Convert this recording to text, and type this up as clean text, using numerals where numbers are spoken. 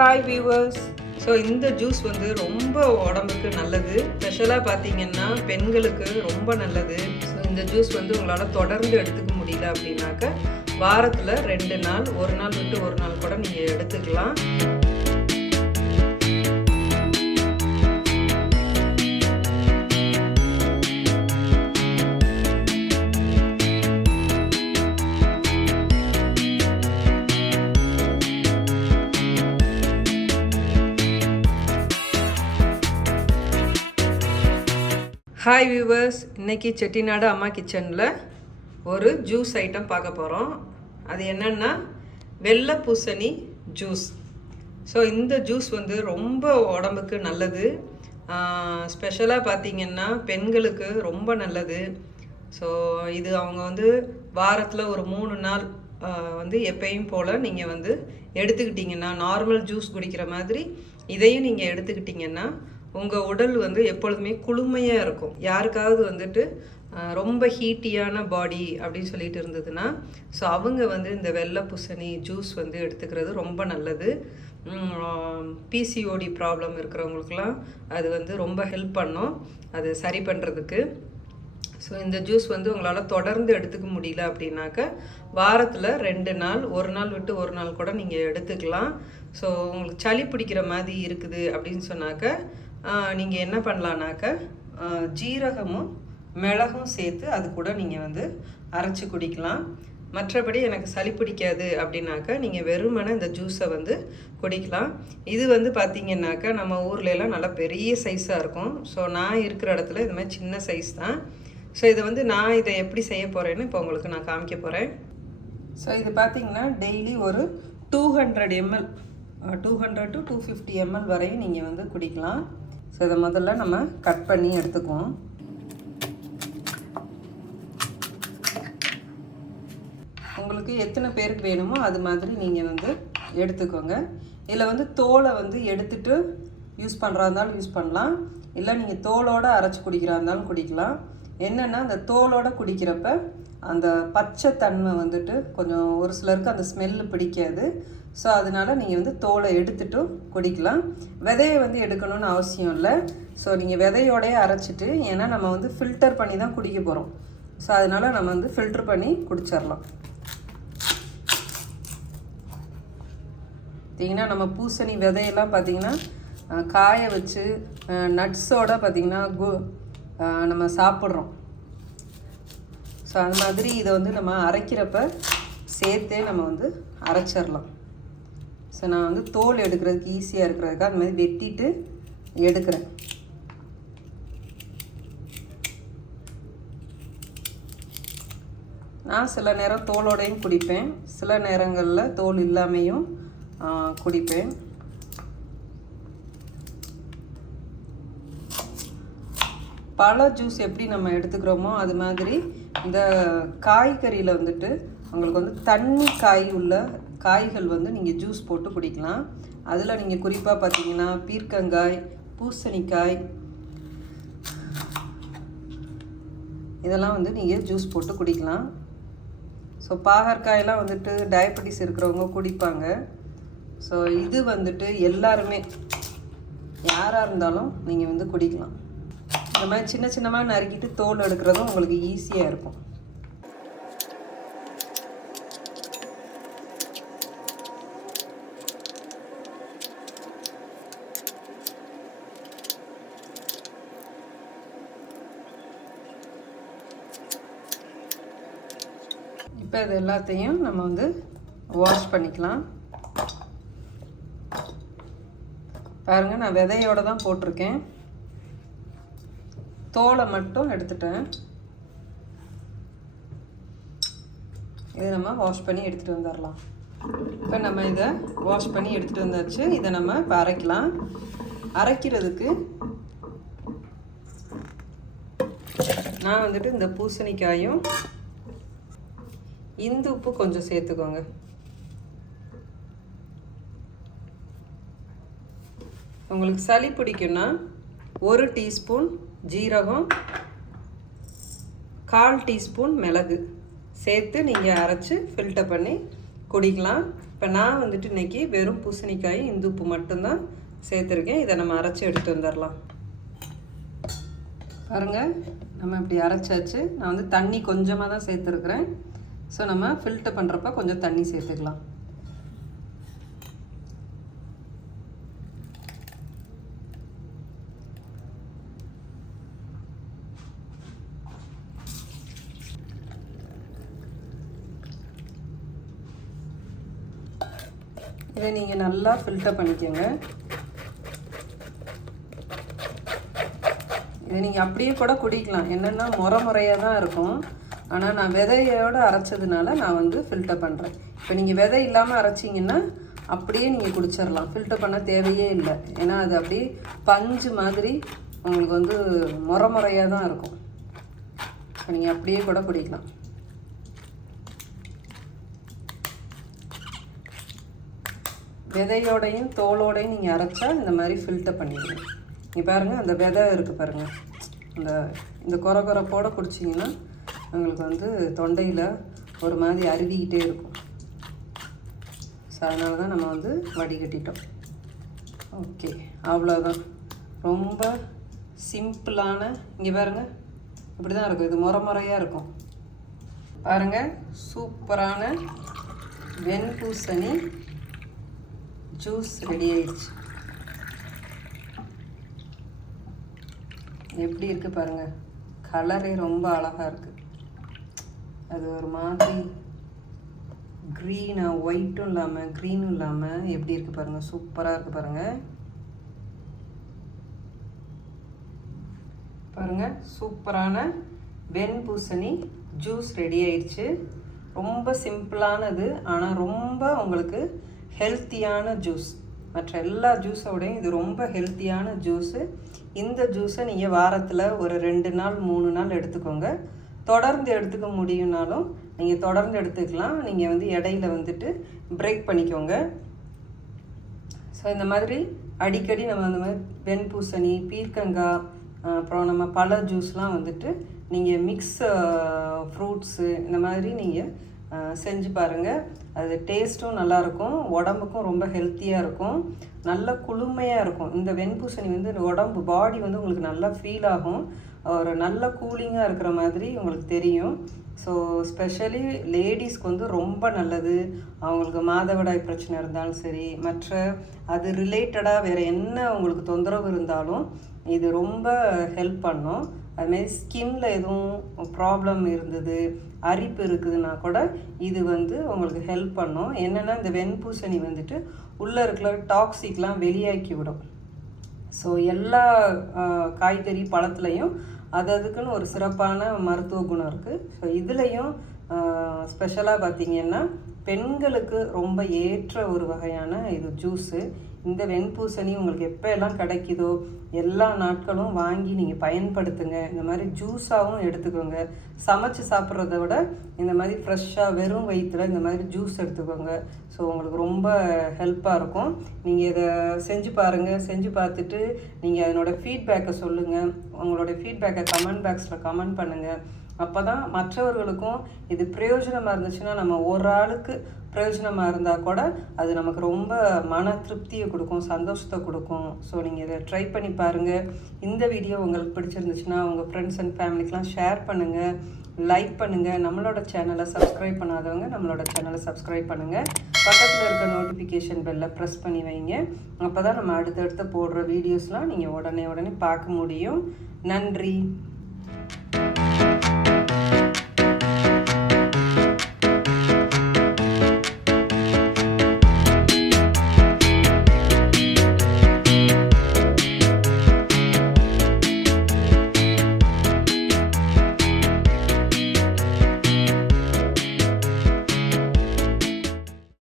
Hi viewers. So இந்த juice வந்து ரொம்ப உடம்புக்கு நல்லது. ஸ்பெஷலாக பார்த்தீங்கன்னா பெண்களுக்கு ரொம்ப நல்லது. ஸோ இந்த ஜூஸ் வந்து உங்களால் தொடர்ந்து எடுத்துக்க முடியல அப்படின்னாக்க வாரத்தில் 2 நாள், ஒரு நாள் விட்டு ஒரு நாள் கூட நீங்கள் எடுத்துக்கலாம். ஹாய் வியூவர்ஸ், இன்றைக்கி செட்டிநாடு அம்மா கிச்சனில் ஒரு ஜூஸ் ஐட்டம் பார்க்க போகிறோம். அது என்னென்னா வெள்ளை பூசணி ஜூஸ். ஸோ இந்த ஜூஸ் வந்து ரொம்ப உடம்புக்கு நல்லது. ஸ்பெஷலாக பார்த்திங்கன்னா பெண்களுக்கு ரொம்ப நல்லது. ஸோ இது அவங்க வந்து வாரத்தில் ஒரு 3 நாள் வந்து எப்பயும் போல் நீங்கள் வந்து எடுத்துக்கிட்டிங்கன்னா, நார்மல் ஜூஸ் குடிக்கிற மாதிரி இதையும் நீங்கள் எடுத்துக்கிட்டிங்கன்னா உங்கள் உடல் வந்து எப்பொழுதுமே குளுமையாக இருக்கும். யாருக்காவது வந்துட்டு ரொம்ப ஹீட்டியான பாடி அப்படின்னு சொல்லிட்டு இருந்ததுன்னா, ஸோ அவங்க வந்து இந்த வெள்ளை பூசணி ஜூஸ் வந்து எடுத்துக்கிறது ரொம்ப நல்லது. பிசிஓடி ப்ராப்ளம் இருக்கிறவங்களுக்குலாம் அது வந்து ரொம்ப ஹெல்ப் பண்ணும் அது சரி பண்ணுறதுக்கு. ஸோ இந்த ஜூஸ் வந்து உங்களால் தொடர்ந்து எடுத்துக்க முடியல அப்படின்னாக்க வாரத்தில் 2 நாள், ஒரு நாள் விட்டு ஒரு நாள் கூட நீங்கள் எடுத்துக்கலாம். ஸோ உங்களுக்கு சளி பிடிக்கிற மாதிரி இருக்குது அப்படின்னு சொன்னாக்க நீங்கள் என்ன பண்ணலான்னாக்க ஜீரகமும் மிளகும் சேர்த்து அது கூட நீங்கள் வந்து அரைச்சி குடிக்கலாம். மற்றபடி எனக்கு சளி பிடிக்காது அப்படின்னாக்கா நீங்கள் வெறுமனே இந்த ஜூஸை வந்து குடிக்கலாம். இது வந்து பார்த்திங்கன்னாக்கா நம்ம ஊர்லெலாம் நல்லா பெரிய சைஸாக இருக்கும். ஸோ நான் இருக்கிற இடத்துல இது மாதிரி சின்ன சைஸ் தான். ஸோ இதை வந்து நான் இதை எப்படி செய்ய போகிறேன்னு இப்போ உங்களுக்கு நான் காமிக்க போகிறேன். ஸோ இது பார்த்திங்கன்னா டெய்லி ஒரு 200 ml 200 to 250 ml வரையும் நீங்கள் வந்து குடிக்கலாம். ஸோ இதை முதல்ல நம்ம கட் பண்ணி எடுத்துக்குவோம். உங்களுக்கு எத்தனை பேருக்கு வேணுமோ அது மாதிரி நீங்கள் வந்து எடுத்துக்கோங்க. இதில் வந்து தோலை வந்து எடுத்துகிட்டு யூஸ் பண்ணுறா இருந்தாலும் யூஸ் பண்ணலாம், இல்லை நீங்கள் தோலோடு அரைச்சி குடிக்கிறா இருந்தாலும் குடிக்கலாம். என்னென்னா அந்த தோலோடு குடிக்கிறப்ப அந்த பச்சை தன்மை வந்துட்டு கொஞ்சம் ஒரு சிலருக்கு அந்த ஸ்மெல்லு பிடிக்காது. ஸோ அதனால் நீங்கள் வந்து தோலை எடுத்துட்டும் குடிக்கலாம். விதையை வந்து எடுக்கணும்னு அவசியம் இல்லை. ஸோ நீங்கள் விதையோடையே அரைச்சிட்டு, ஏன்னா நம்ம வந்து ஃபில்டர் பண்ணி தான் குடிக்க போகிறோம். ஸோ அதனால் நம்ம வந்து ஃபில்ட்ரு பண்ணி குடிச்சிடலாம். பார்த்திங்கன்னா நம்ம பூசணி விதையெல்லாம் பார்த்திங்கன்னா காய வச்சு நட்ஸோடு பார்த்திங்கன்னா நம்ம சாப்பிட்றோம். ஸோ அது மாதிரி இதை வந்து நம்ம அரைக்கிறப்ப சேர்த்தே நம்ம வந்து அரைச்சிடலாம். ஸோ நான் வந்து தோல் எடுக்கிறதுக்கு ஈஸியாக இருக்கிறதுக்காக அந்த மாதிரி வெட்டிட்டு எடுக்கிறேன். நான் சில நேரம் தோலோடையும் குடிப்பேன், சில நேரங்களில் தோல் இல்லாமையும் குடிப்பேன். பழ ஜூஸ் எப்படி நம்ம எடுத்துக்கிறோமோ அது மாதிரி இந்த காய்கறியில் வந்துட்டு உங்களுக்கு வந்து தண்ணி காய் உள்ள காய்கள் வந்து நீங்கள் ஜூஸ் போட்டு குடிக்கலாம். அதில் நீங்கள் குறிப்பாக பார்த்தீங்கன்னா பீர்க்கங்காய், பூசணிக்காய், இதெல்லாம் வந்து நீங்கள் ஜூஸ் போட்டு குடிக்கலாம். ஸோ பாகற்காயெல்லாம் வந்துட்டு டயபெட்டிஸ் இருக்கிறவங்க குடிப்பாங்க. ஸோ இது வந்துட்டு எல்லாருமே யாராக இருந்தாலும் நீங்கள் வந்து குடிக்கலாம். இந்த மாதிரி சின்ன சின்னமாக நறுக்கிட்டு தோல் எடுக்கிறதும் உங்களுக்கு ஈஸியாக இருக்கும். இப்போ இது எல்லாத்தையும் நம்ம வந்து வாஷ் பண்ணிக்கலாம். பாருங்கள், நான் விதையோடு தான் போட்டிருக்கேன், தோலை மட்டும் எடுத்துட்டேன். இதை நம்ம வாஷ் பண்ணி எடுத்துகிட்டு வந்துடலாம். இப்போ நம்ம இதை வாஷ் பண்ணி எடுத்துகிட்டு வந்தாச்சு. இதை நம்ம இப்போ அரைக்கலாம். அரைக்கிறதுக்கு நான் வந்துட்டு இந்த பூசணிக்காயும் இந்து உப்பு கொஞ்சம் சேர்த்துக்கோங்க. உங்களுக்கு சளி பிடிக்குன்னா 1 டீஸ்பூன் ஜீரகம், 1/4 டீஸ்பூன் மிளகு சேர்த்து நீங்கள் அரைச்சி ஃபில்டர் பண்ணி குடிக்கலாம். இப்போ நான் வந்துட்டு இன்றைக்கி வெறும் பூசணிக்காய் இந்துப்பு மட்டும்தான் சேர்த்துருக்கேன். இதை நம்ம அரைச்சி எடுத்து வந்துடலாம். பாருங்கள், நம்ம இப்படி அரைச்சாச்சு. நான் வந்து தண்ணி கொஞ்சமாக தான் சேர்த்துருக்குறேன். ஸோ நம்ம ஃபில்டர் பண்ணுறப்ப கொஞ்சம் தண்ணி சேர்த்துக்கலாம். இதை நீங்கள் நல்லா ஃபில்டர் பண்ணிக்கோங்க. இதை நீங்கள் அப்படியே கூட குடிக்கலாம். என்னென்னா முறையாக தான் இருக்கும். ஆனால் நான் விதையோடு அரைச்சதுனால நான் வந்து ஃபில்டர் பண்ணுறேன். இப்போ நீங்கள் விதை இல்லாமல் அரைச்சிங்கன்னா அப்படியே நீங்கள் குடிச்சிடலாம். ஃபில்டர் பண்ண தேவையே இல்லை. ஏன்னா அது அப்படியே பஞ்சு மாதிரி உங்களுக்கு வந்து முறையாக தான் இருக்கும். இப்போ நீங்கள் அப்படியே கூட குடிக்கலாம். விதையோடையும் தோலோடையும் நீங்கள் அரைச்சா இந்த மாதிரி ஃபில்டர் பண்ணிடுங்க. நீங்கள் பாருங்கள், அந்த விதை இருக்குது பாருங்கள், இந்த கொரப்போட குடிச்சிங்கன்னா உங்களுக்கு வந்து தொண்டையில் ஒரு மாதிரி அருவிக்கிட்டே இருக்கும். ஸோ அதனால தான் நம்ம வந்து வடிகட்டிட்டோம். ஓகே, அவ்வளோதான். ரொம்ப சிம்பிளான, இங்கே பாருங்கள் இப்படி தான் இருக்கும். இது முறையாக இருக்கும். பாருங்கள், சூப்பரான வெண்பூசணி ஜூஸ் ரெடி ஆயிடுச்சு. எப்படி இருக்குது பாருங்கள், கலரே ரொம்ப அழகாக இருக்குது. அது ஒரு மாதிரி க்ரீனாக, ஒயிட்டும் இல்லாமல் க்ரீனும் இல்லாமல் எப்படி இருக்குது பாருங்கள், சூப்பராக இருக்குது பாருங்கள். பாருங்கள், சூப்பரான வெண்பூசணி ஜூஸ் ரெடி ஆயிடுச்சு. ரொம்ப சிம்பிளானது, ஆனால் ரொம்ப உங்களுக்கு ஹெல்த்தியான ஜூஸ். மற்ற எல்லா ஜூஸோடையும் இது ரொம்ப ஹெல்த்தியான ஜூஸு. இந்த ஜூஸை நீங்கள் வாரத்தில் ஒரு 2 நாள் 3 நாள் எடுத்துக்கோங்க. தொடர்ந்து எடுத்துக்க முடியும்னாலும் நீங்கள் தொடர்ந்து எடுத்துக்கலாம். நீங்கள் வந்து இடையில வந்துட்டு பிரேக் பண்ணிக்கோங்க. ஸோ இந்த மாதிரி அடிக்கடி நம்ம அந்த மாதிரி வெண்பூசணி, பீர்க்கங்காய், அப்புறம் நம்ம பழ ஜூஸ்லாம் வந்துட்டு நீங்கள் மிக்ஸ் ஃப்ரூட்ஸு இந்த மாதிரி நீங்கள் செஞ்சு பாருங்கள். அது டேஸ்ட்டும் நல்லாயிருக்கும், உடம்புக்கும் ரொம்ப ஹெல்த்தியாக இருக்கும், நல்ல குளுமையாக இருக்கும். இந்த வெண்பூசணி வந்து உடம்பு பாடி வந்து உங்களுக்கு நல்லா ஃபீல் ஆகும். ஒரு நல்ல கூலிங்காக இருக்கிற மாதிரி உங்களுக்கு தெரியும். ஸோ ஸ்பெஷலி லேடிஸ்க்கு வந்து ரொம்ப நல்லது. அவங்களுக்கு மாதவிடாய் பிரச்சனை இருந்தாலும் சரி, மற்ற அது ரிலேட்டடாக வேறு என்ன உங்களுக்கு தொந்தரவு இருந்தாலும் இது ரொம்ப ஹெல்ப் பண்ணும். அதுமாரி ஸ்கின்ல எதுவும் ப்ராப்ளம் இருந்தது, அரிப்பு இருக்குதுன்னா கூட இது வந்து உங்களுக்கு ஹெல்ப் பண்ணும். என்னென்னா இந்த வெண்பூசணி வந்துட்டு உள்ளே இருக்கிற டாக்ஸிக்லாம் வெளியாக்கி விடும். ஸோ எல்லா காய்கறி பழத்துலையும் அதுக்குன்னு ஒரு சிறப்பான மருத்துவ குணம் இருக்குது. ஸோ இதுலேயும் ஸ்பெஷலாக பார்த்திங்கன்னா பெண்களுக்கு ரொம்ப ஏற்ற ஒரு வகையான இது ஜூஸு. இந்த வெண்பூசணி உங்களுக்கு எப்போ எல்லாம் கிடைக்குதோ எல்லா நாட்களும் வாங்கி நீங்கள் பயன்படுத்துங்க. இந்த மாதிரி ஜூஸாகவும் எடுத்துக்கோங்க. சமைச்சு சாப்பிட்றத விட இந்த மாதிரி ஃப்ரெஷ்ஷாக வெறும் வயிற்றுல இந்த மாதிரி ஜூஸ் எடுத்துக்கோங்க. ஸோ உங்களுக்கு ரொம்ப ஹெல்ப்பாக இருக்கும். நீங்கள் இதை செஞ்சு பாருங்கள். செஞ்சு பார்த்துட்டு நீங்கள் அதனோட ஃபீட்பேக்கை சொல்லுங்கள். உங்களோட ஃபீட்பேக்கை கமெண்ட் பாக்ஸில் கமெண்ட் பண்ணுங்கள். அப்போ தான் மற்றவர்களுக்கும் இது பிரயோஜனமாக இருந்துச்சுன்னா, நம்ம ஒரு ஆளுக்கு பிரயோஜனமாக இருந்தால் கூட அது நமக்கு ரொம்ப மன திருப்தியை கொடுக்கும், சந்தோஷத்தை கொடுக்கும். ஸோ நீங்கள் இதை ட்ரை பண்ணி பாருங்கள். இந்த வீடியோ உங்களுக்கு பிடிச்சிருந்துச்சுன்னா உங்கள் ஃப்ரெண்ட்ஸ் அண்ட் ஃபேமிலிக்கெலாம் ஷேர் பண்ணுங்கள், லைக் பண்ணுங்கள். நம்மளோட சேனலை சப்ஸ்கிரைப் பண்ணாதவங்க நம்மளோட சேனலை சப்ஸ்கிரைப் பண்ணுங்கள். பக்கத்தில் இருக்க நோட்டிஃபிகேஷன் பெல்லை ப்ரெஸ் பண்ணி வைங்க. அப்போ தான் நம்ம அடுத்தடுத்து போடுற வீடியோஸ்லாம் நீங்கள் உடனே பார்க்க முடியும். நன்றி.